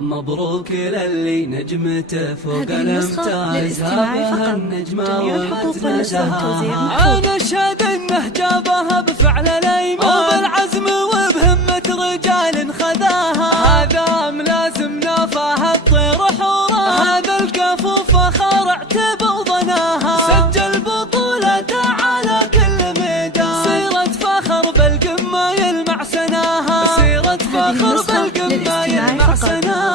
مبروك للي نجمته فوق هذه النسخة للاستماع فقط. جميع الحقوق والنشر والتوزيع محفوظ. أنا أشهد إنه جابها بفعل الأيمان وبالعزم وبهمة رجال خذاها. هذا ملازم نافاه الطير حورا، هذا الكفو فخر اعتب وضناها. سجل بطولته على كل ميدان، سيرة فخر بالقمة يلمع سناها، سيرة فخر بالقمة يلمع سناها.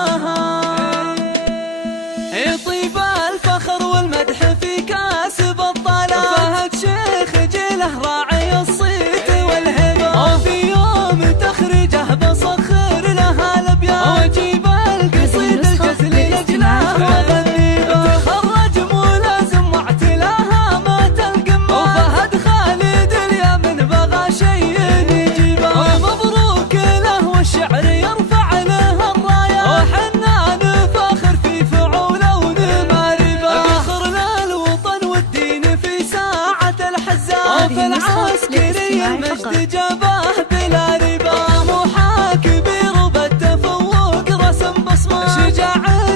يطيب الفخر والمدح في كاسب الطلال، فهد شيخ جيله راعي الصيت والهبة، وفي يوم تخرجه بصخر لها الابيات، واجيب القصيد الجزل يجلاه وغنيبه. تخرج ملازم واعتلاها مات القمة، وفهد خالد اليمن بغى شيء يجيبه. ومبروك له والشعر يرفع له الراية، وحنان فاخر في فعوله ونماربه. فخر للوطن والدين في ساعة الحزان، وفي العسكري المجد جابه بلا ربا. طموحه كبير وبالتفوق رسم بصمه، شجاع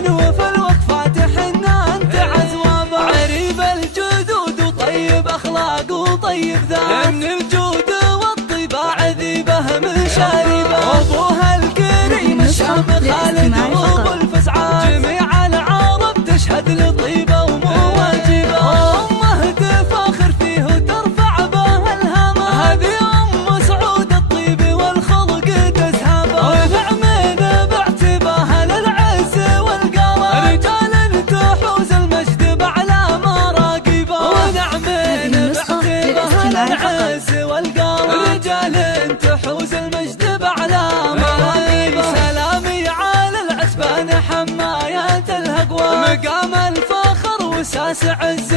وفي الوقفات حنان تعزوابه. عريب الجدود وطيب اخلاق وطيب ذات، من الجود والطباع ذيبه مشاربه. وابوها الكريم الشام خالد وابو الفزعات، جميع العرب تشهد لطيبه ومواجبه. امه تفاخر فيه وترفع به الهامه، هذه ام سعود الطيب والخلق تزهابه. ونعمين باعتباها للعز والقرار، رجال تحوز المجد باعلى مراقبه. ونعمين باعتباها للعز والقرار، رجال تحوز المجد باعلى مراقبه. سلامي على العتبان حمايات الهقوى، مقام الفخر وساس عز